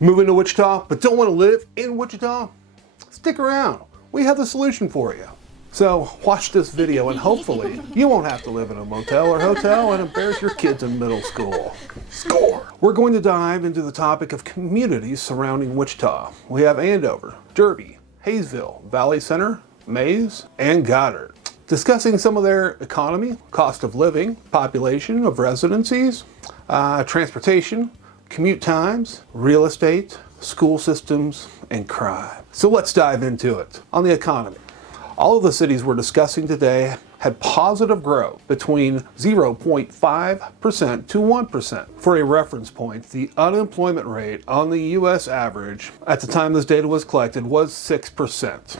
Moving to Wichita, but don't want to live in Wichita? Stick around. We have the solution for you. So watch this video and hopefully you won't have to live in a motel or hotel and embarrass your kids in middle school. Score! We're going to dive into the topic of communities surrounding Wichita. We have Andover, Derby, Haysville, Valley Center, Maize, and Goddard. Discussing some of their economy, cost of living, population of residencies, transportation, commute times, real estate, school systems, and crime. So let's dive into it. On the economy, all of the cities we're discussing today had positive growth between 0.5% to 1%. For a reference point, the unemployment rate on the U.S. average at the time this data was collected was 6%.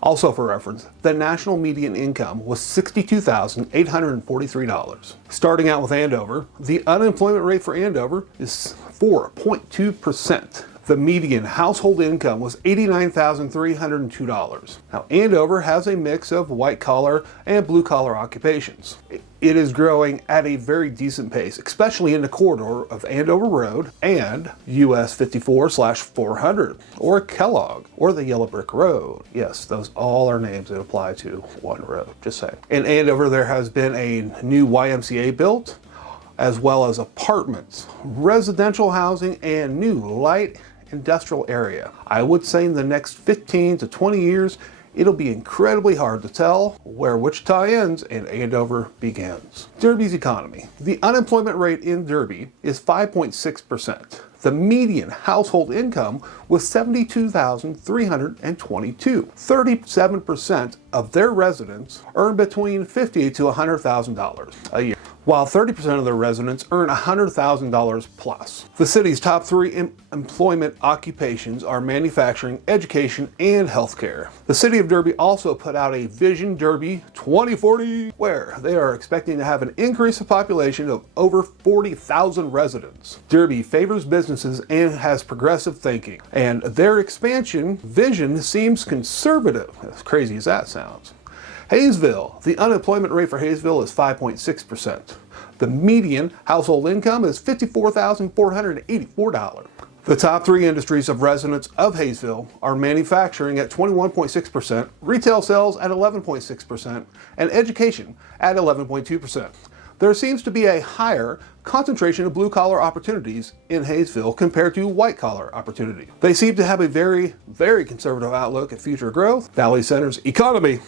Also for reference, the national median income was $62,843. Starting out with Andover, the unemployment rate for Andover is 4.2%. The median household income was $89,302. Now, Andover has a mix of white-collar and blue-collar occupations. It is growing at a very decent pace, especially in the corridor of Andover Road and US 54/400, or Kellogg, or the Yellow Brick Road. Yes, those all are names that apply to one road, just saying. In Andover, there has been a new YMCA built, as well as apartments, residential housing, and new light industrial area. I would say in the next 15 to 20 years, it'll be incredibly hard to tell where Wichita ends and Andover begins. Derby's economy. The unemployment rate in Derby is 5.6%. The median household income was $72,322. 37% of their residents earn between $50,000 to $100,000 a year, while 30% of their residents earn $100,000 plus. The city's top three employment occupations are manufacturing, education, and healthcare. The city of Derby also put out a Vision Derby 2040, where they are expecting to have an increase of population of over 40,000 residents. Derby favors businesses and has progressive thinking, and their expansion vision seems conservative, as crazy as that sounds. Haysville. The unemployment rate for Haysville is 5.6%. The median household income is $54,484. The top three industries of residents of Haysville are manufacturing at 21.6%, retail sales at 11.6%, and education at 11.2%. There seems to be a higher concentration of blue-collar opportunities in Haysville compared to white-collar opportunities. They seem to have a very, very conservative outlook at future growth. Valley Center's economy.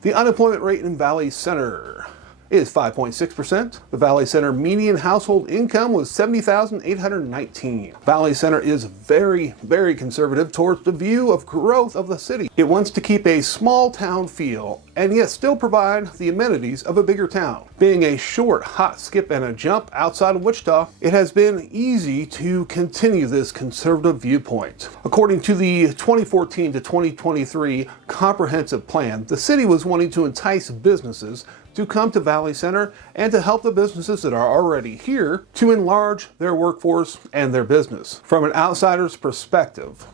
The unemployment rate in Valley Center is 5.6%. The Valley Center median household income was $70,819. Valley Center is very, very conservative towards the view of growth of the city. It wants to keep a small town feel and yet still provide the amenities of a bigger town. Being a short hop, skip, and a jump outside of Wichita, it has been easy to continue this conservative viewpoint. According to the 2014 to 2023 comprehensive plan, the city was wanting to entice businesses to come to Valley Center and to help the businesses that are already here to enlarge their workforce and their business. From an outsider's perspective,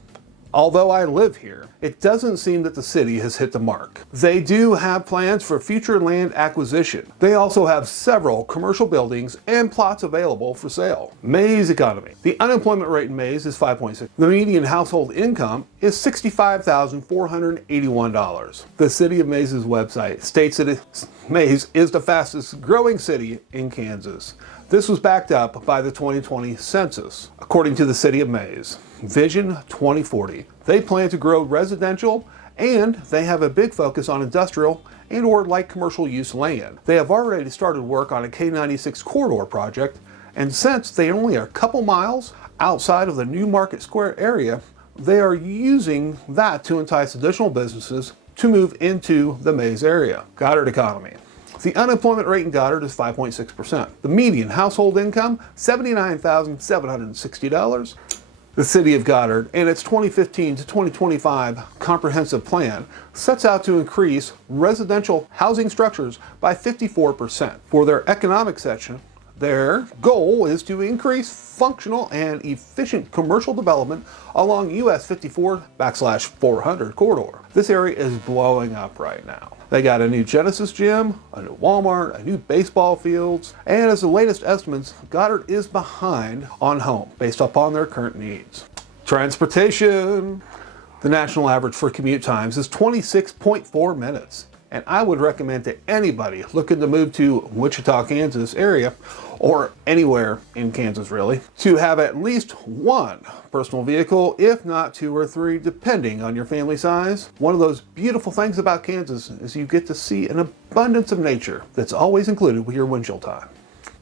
although I live here, it doesn't seem that the city has hit the mark. They do have plans for future land acquisition. They also have several commercial buildings and plots available for sale. Maize economy. The unemployment rate in Maize is 5.6%. The median household income is $65,481. The city of Maize's website states that Maize is the fastest growing city in Kansas. This was backed up by the 2020 census. According to the city of Maize, Vision 2040, they plan to grow residential and they have a big focus on industrial and or light commercial use land. They have already started work on a K96 corridor project, and since they only are a couple miles outside of the New Market Square area, they are using that to entice additional businesses to move into the Maize area. Goddard Economy. The unemployment rate in Goddard is 5.6%. The median household income, $79,760. The city of Goddard and its 2015 to 2025 comprehensive plan sets out to increase residential housing structures by 54%. For their economic section, their goal is to increase functional and efficient commercial development along US 54/400 corridor. This area is blowing up right now. They got a new Genesis gym, a new Walmart, a new baseball fields, and as the latest estimates, Goddard is behind on home based upon their current needs. Transportation. The national average for commute times is 26.4 minutes. And I would recommend to anybody looking to move to Wichita, Kansas area, or anywhere in Kansas really, to have at least one personal vehicle, if not two or three, depending on your family size. One of those beautiful things about Kansas is you get to see an abundance of nature that's always included with your windshield time.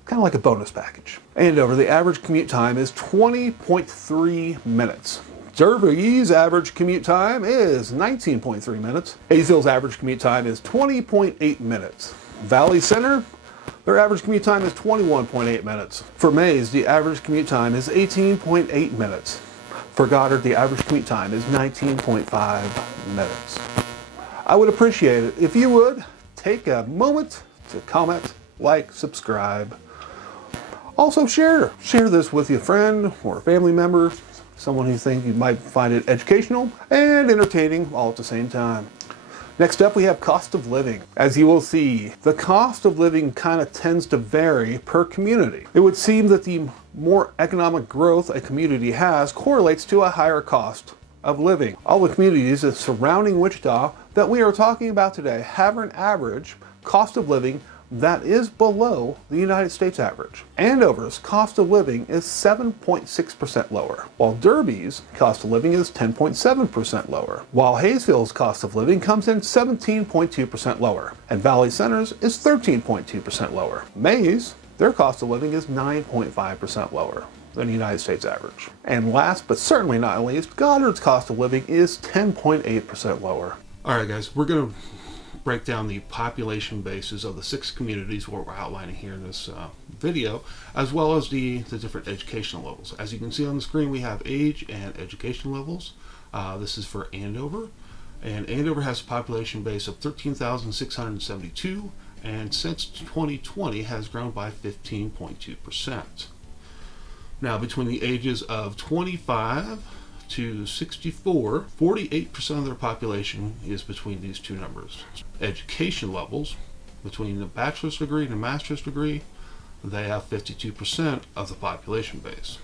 Kind of like a bonus package. Andover, the average commute time is 20.3 minutes. Derby's average commute time is 19.3 minutes. Haysville's average commute time is 20.8 minutes. Valley Center, their average commute time is 21.8 minutes. For Maize, the average commute time is 18.8 minutes. For Goddard, the average commute time is 19.5 minutes. I would appreciate it if you would take a moment to comment, like, subscribe. Also share this with your friend or a family member, someone who thinks you might find it educational and entertaining all at the same time. Next up, we have cost of living. As you will see, the cost of living kind of tends to vary per community. It would seem that the more economic growth a community has correlates to a higher cost of living. All the communities surrounding Wichita that we are talking about today have an average cost of living that is below the United States average. Andover's cost of living is 7.6% lower, while Derby's cost of living is 10.7% lower, while Haysville's cost of living comes in 17.2% lower, and Valley Center's is 13.2% lower. Maize, their cost of living is 9.5% lower than the United States average. And last but certainly not least, Goddard's cost of living is 10.8% lower. All right, guys, we're going to break down the population bases of the 6 communities what we're outlining here in this video, as well as the different educational levels. As you can see on the screen, we have age and education levels. This is for Andover, and Andover has a population base of 13,672, and since 2020 has grown by 15.2%. Now, between the ages of 25 to 64, 48% of their population is between these two numbers. Education levels, between a bachelor's degree and a master's degree, they have 52% of the population base,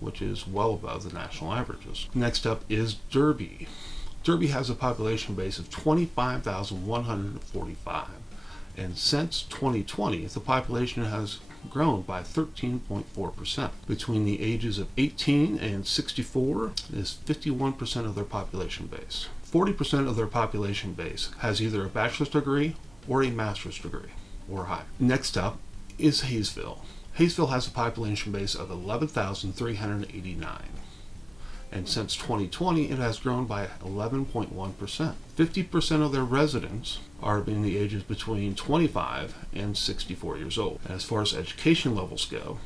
which is well above the national averages. Next up is Derby. Derby has a population base of 25,145, and since 2020, the population has grown by 13.4%. Between the ages of 18 and 64 is 51% of their population base. 40% of their population base has either a bachelor's degree or a master's degree or higher. Next up is Haysville. Haysville has a population base of 11,389. And since 2020, it has grown by 11.1%. 50% of their residents are in the ages between 25 and 64 years old. And as far as education levels go,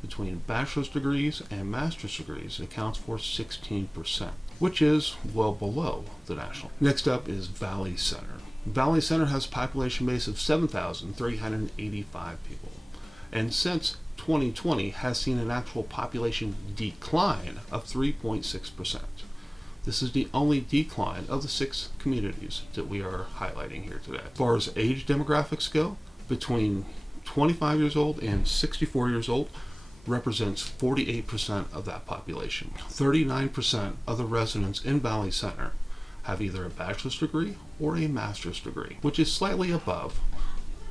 between bachelor's degrees and master's degrees, it accounts for 16%, which is well below the national. Next up is Valley Center. Valley Center has a population base of 7,385 people. And since 2020 has seen an actual population decline of 3.6%. This is the only decline of the 6 communities that we are highlighting here today. As far as age demographics go, between 25 years old and 64 years old represents 48% of that population. 39% of the residents in Valley Center have either a bachelor's degree or a master's degree, which is slightly above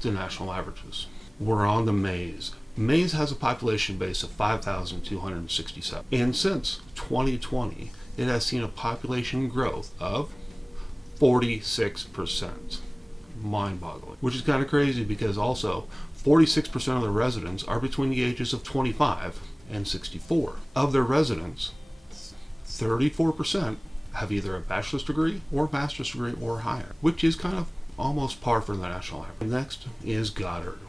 the national averages. We're on to Maize. Maize has a population base of 5,267, and since 2020 it has seen a population growth of 46%. Mind-boggling. Which is kind of crazy because also 46% of the residents are between the ages of 25 and 64. Of their residents, 34% have either a bachelor's degree or master's degree or higher, which is kind of almost par for the national average. Next is Goddard.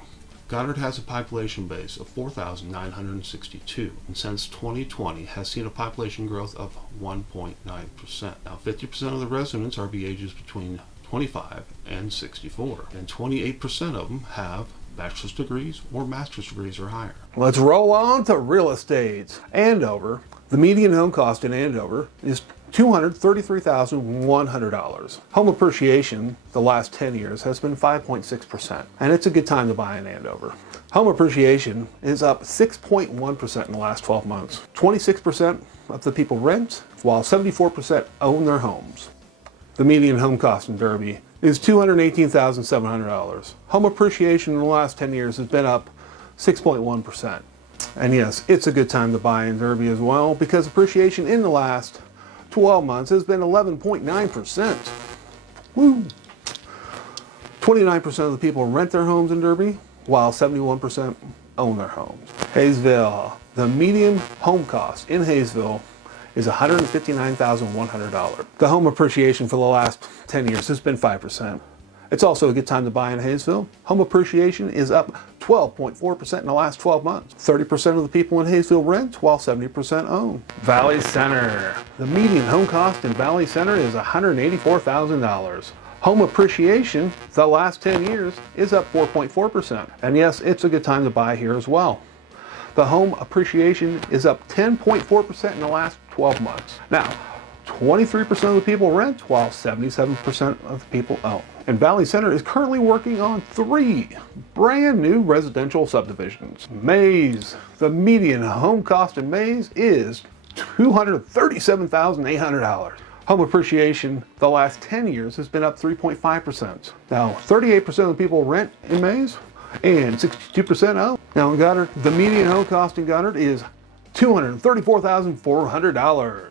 Goddard has a population base of 4,962, and since 2020 has seen a population growth of 1.9%. Now, 50% of the residents are the ages between 25 and 64, and 28% of them have bachelor's degrees or master's degrees or higher. Let's roll on to real estate. Andover, the median home cost in Andover is $233,100. Home appreciation the last 10 years has been 5.6%, and it's a good time to buy in Andover. Home appreciation is up 6.1% in the last 12 months. 26% of the people rent, while 74% own their homes. The median home cost in Derby is $218,700. Home appreciation in the last 10 years has been up 6.1%. And yes, it's a good time to buy in Derby as well, because appreciation in the last 12 months has been 11.9%. Woo! 29% of the people rent their homes in Derby, while 71% own their homes. Hayesville. The median home cost in Hayesville is $159,100. The home appreciation for the last 10 years has been 5%. It's also a good time to buy in Hayesville. Home appreciation is up 12.4% in the last 12 months. 30% of the people in Hayesville rent, while 70% own. Valley Center. The median home cost in Valley Center is $184,000. Home appreciation the last 10 years is up 4.4%. And yes, it's a good time to buy here as well. The home appreciation is up 10.4% in the last 12 months. Now, 23% of the people rent, while 77% of the people own. And Valley Center is currently working on 3 brand new residential subdivisions. Maize. The median home cost in Maize is $237,800. Home appreciation the last 10 years has been up 3.5%. Now, 38% of the people rent in Maize, and 62% own. Now in Goddard, the median home cost in Goddard is $234,400.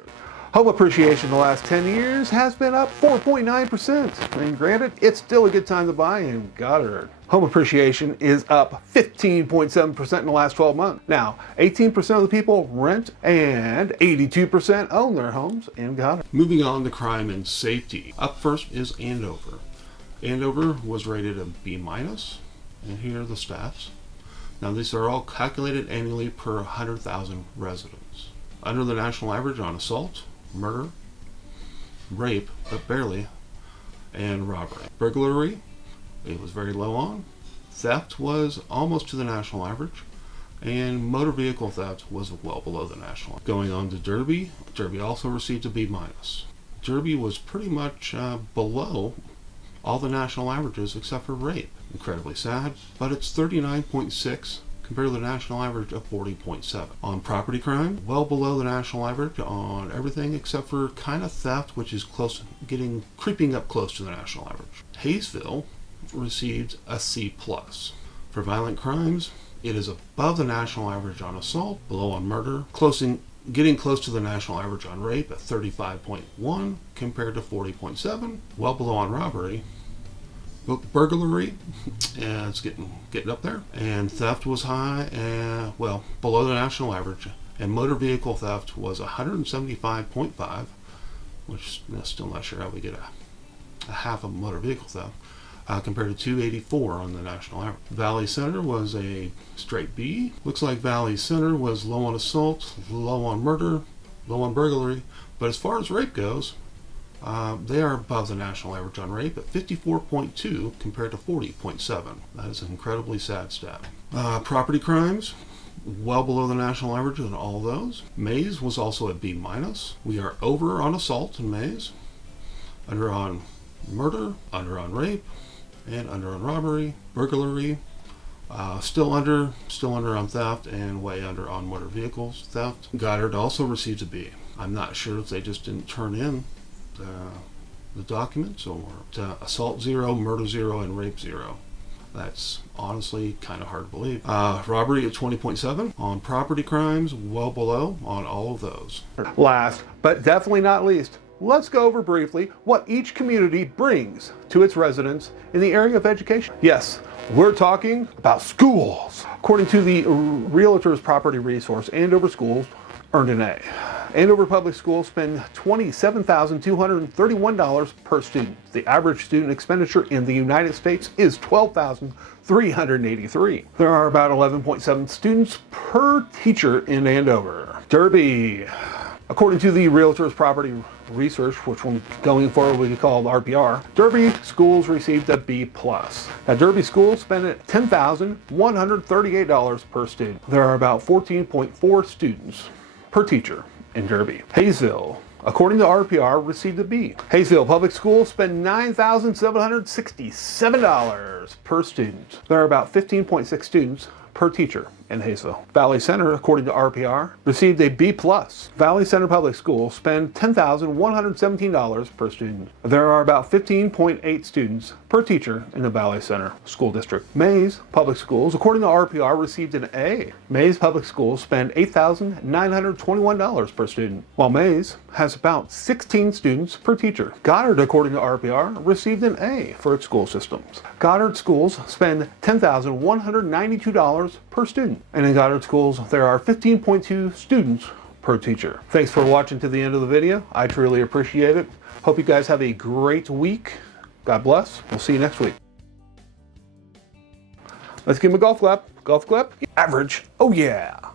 Home appreciation the last 10 years has been up 4.9%. And granted, it's still a good time to buy in Goddard. Home appreciation is up 15.7% in the last 12 months. Now, 18% of the people rent and 82% own their homes in Goddard. Moving on to crime and safety. Up first is Andover. Andover was rated a B-, and here are the stats. Now these are all calculated annually per 100,000 residents. Under the national average on assault, murder, rape, but barely, and robbery. Burglary, it was very low on. Theft was almost to the national average, and motor vehicle theft was well below the national. Going on to Derby, Derby also received a B-. Derby was pretty much below all the national averages except for rape. Incredibly sad, but it's 39.6 compared to the national average of 40.7. On property crime, well below the national average on everything except for kind of theft, which is creeping up close to the national average. Haysville received a C+. For violent crimes, it is above the national average on assault, below on murder, getting close to the national average on rape at 35.1 compared to 40.7, well below on robbery. Burglary, it's getting up there, and theft was high, and well below the national average, and motor vehicle theft was 175.5, which I'm still not sure how we get a half of motor vehicle theft, compared to 284 on the national average. Valley Center was a straight B. Looks like Valley Center was low on assault, low on murder, low on burglary, but as far as rape goes, they are above the national average on rape at 54.2 compared to 40.7. That is an incredibly sad stat. Property crimes, well below the national average on all of those. Maize was also at B-. We are over on assault in Maize, under on murder, under on rape, and under on robbery. Burglary, still under on theft, and way under on motor vehicles theft. Goddard also received a B. I'm not sure if they just didn't turn in the documents, or assault 0, murder 0, and rape 0. That's honestly kind of hard to believe. Robbery at 20.7. On property crimes, well below on all of those. Last, but definitely not least, let's go over briefly what each community brings to its residents in the area of education. Yes, we're talking about schools. According to the Realtor's Property Resource, Andover schools earned an A. Andover Public Schools spend $27,231 per student. The average student expenditure in the United States is $12,383. There are about 11.7 students per teacher in Andover. Derby. According to the Realtor's Property Research, which going forward we could call RPR, Derby schools received a B+. Now Derby schools spend $10,138 per student. There are about 14.4 students per teacher in Derby. Hayesville, according to RPR, received a B. Hayesville Public Schools spend $9,767 per student. There are about 15.6 students per teacher in Haysville. Valley Center, according to RPR, received a B+. Valley Center Public Schools spend $10,117 per student. There are about 15.8 students per teacher in the Valley Center School District. Maize Public Schools, according to RPR, received an A. Maize Public Schools spend $8,921 per student, while Maize has about 16 students per teacher. Goddard, according to RPR, received an A for its school systems. Goddard schools spend $10,192 per student, and in Goddard schools there are 15.2 students per teacher. Thanks for watching to the end of the video. I truly appreciate it. Hope you guys have a great week. God bless. We'll see you next week. Let's give him a golf clap. Golf clap. Average. Oh yeah.